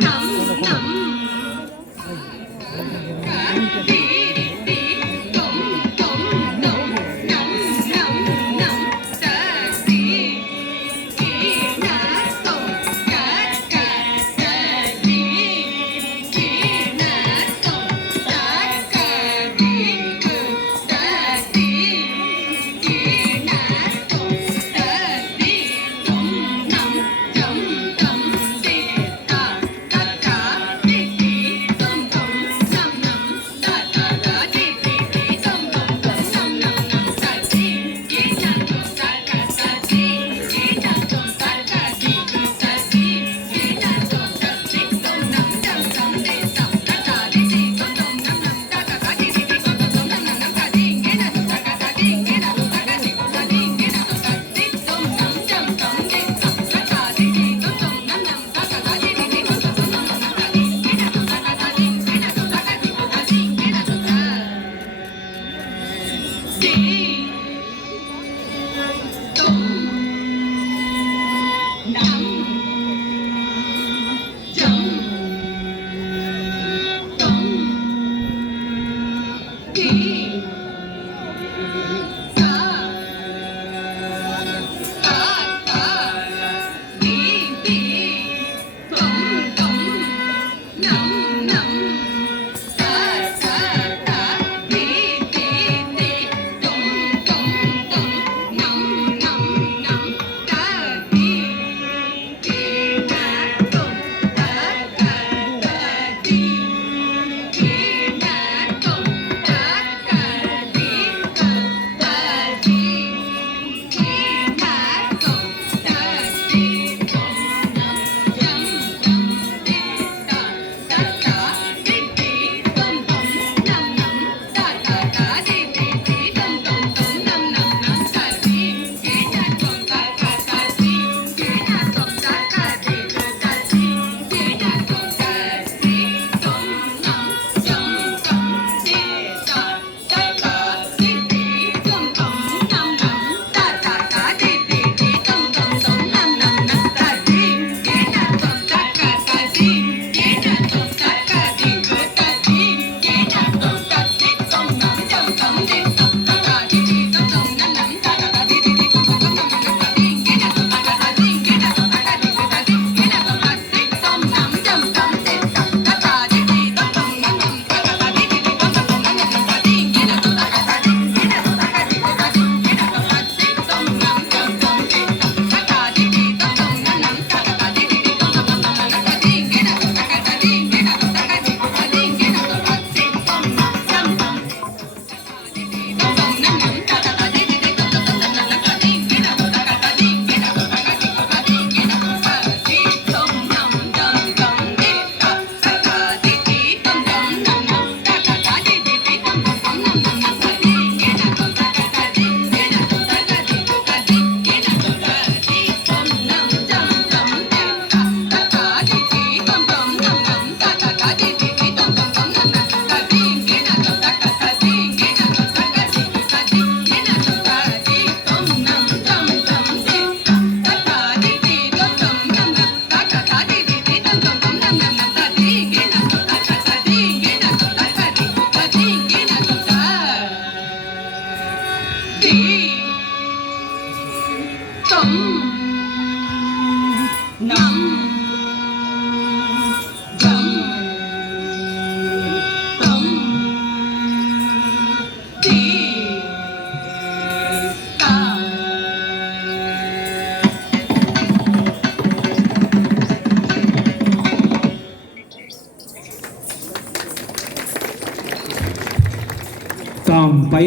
能 Deep.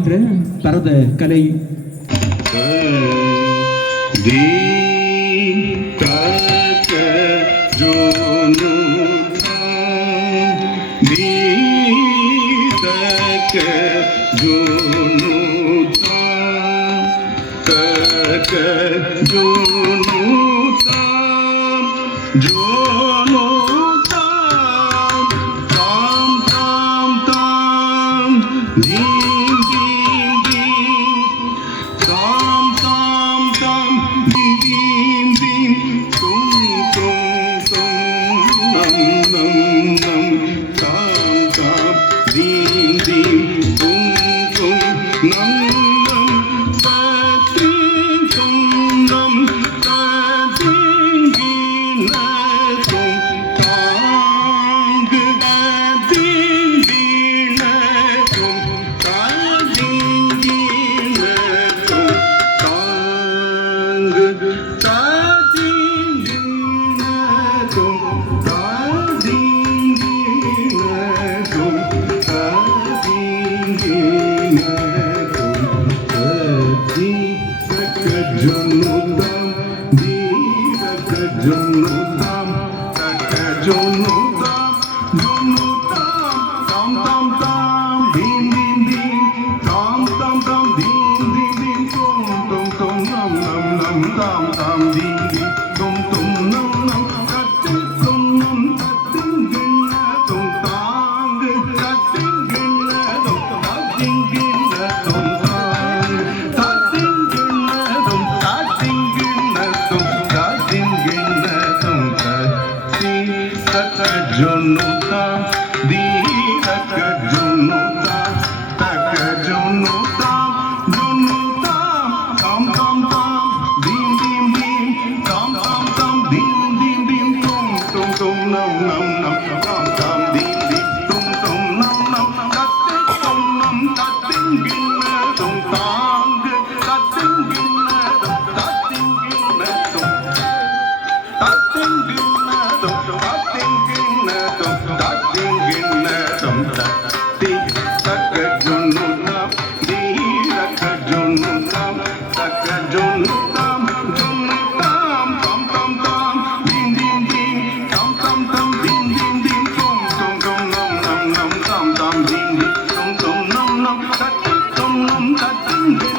entré, paro de Calais. জনতা Oh.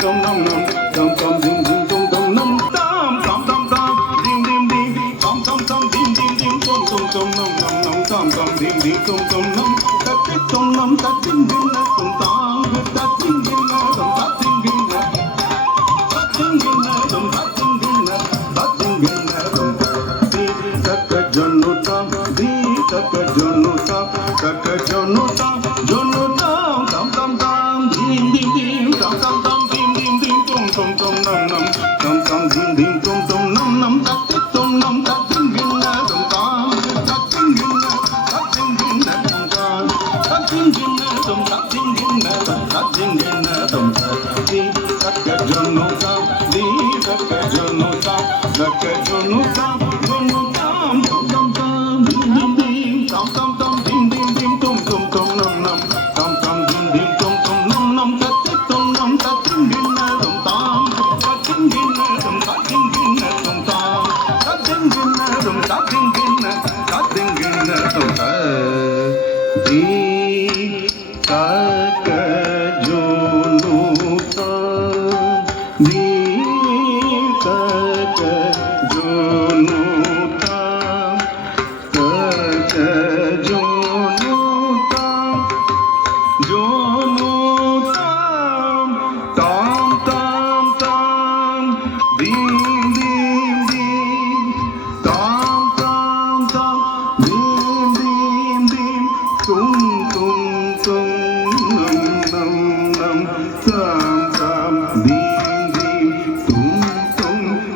dum dum dum dum dum dum dum dum dum dum dum dum dum dum dim dim dim dum dum dum dim dim dim dum dum dum dum dum dum dum dum dim dim dum dum dum தட்டி தொன்னம் தட்டின் பின்ன தும் தாங்கு தட்டின்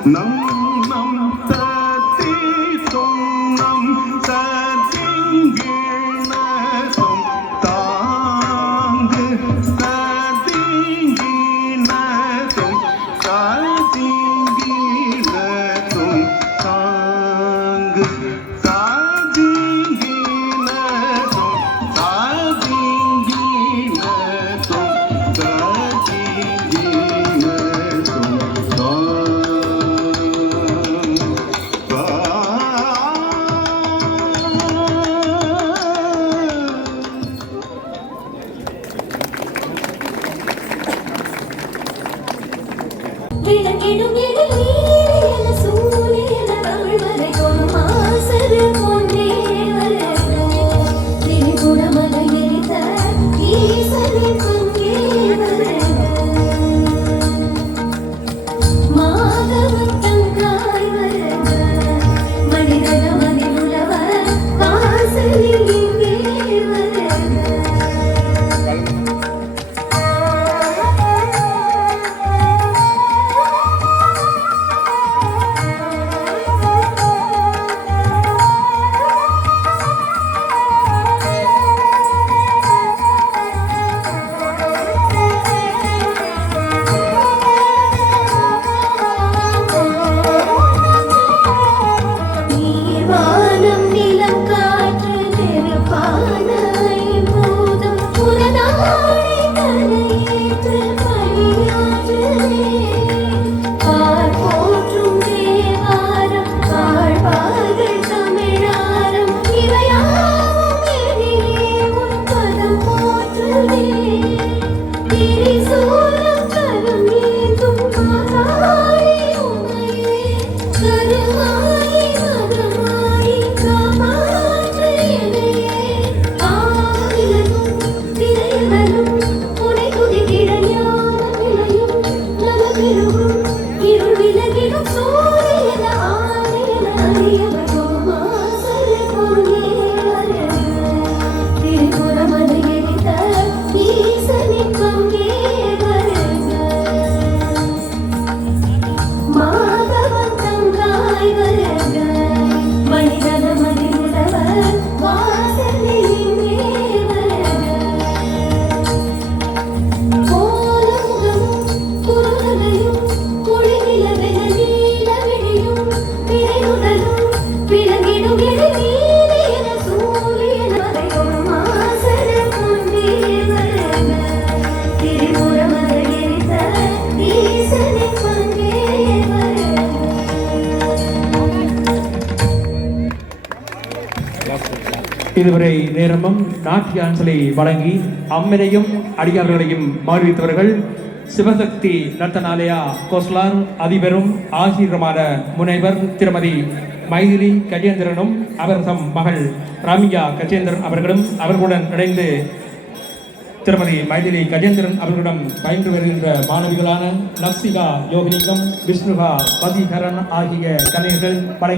Não. you. இதுவரை நேரமும் நாட்டிய வழங்கி அம்மினையும் அடியார்களையும் மகிழ்வித்தவர்கள் சிவசக்தி நர்த்தனாலயா கோஸ்லார் அதிபரும் ஆசிரியருமான முனைவர் திருமதி மைதிலி கஜேந்திரனும் அவர் தம் மகள் ராமியா கஜேந்திரன் அவர்களும் அவர்களுடன் இணைந்து திருமதி மைதிலி கஜேந்திரன் அவர்களிடம் பயின்று வருகின்ற மாணவிகளான நப்சிகா யோகினிகம் விஷ்ணுகா பதிஹரன் ஆகிய கலைஞர்கள் படை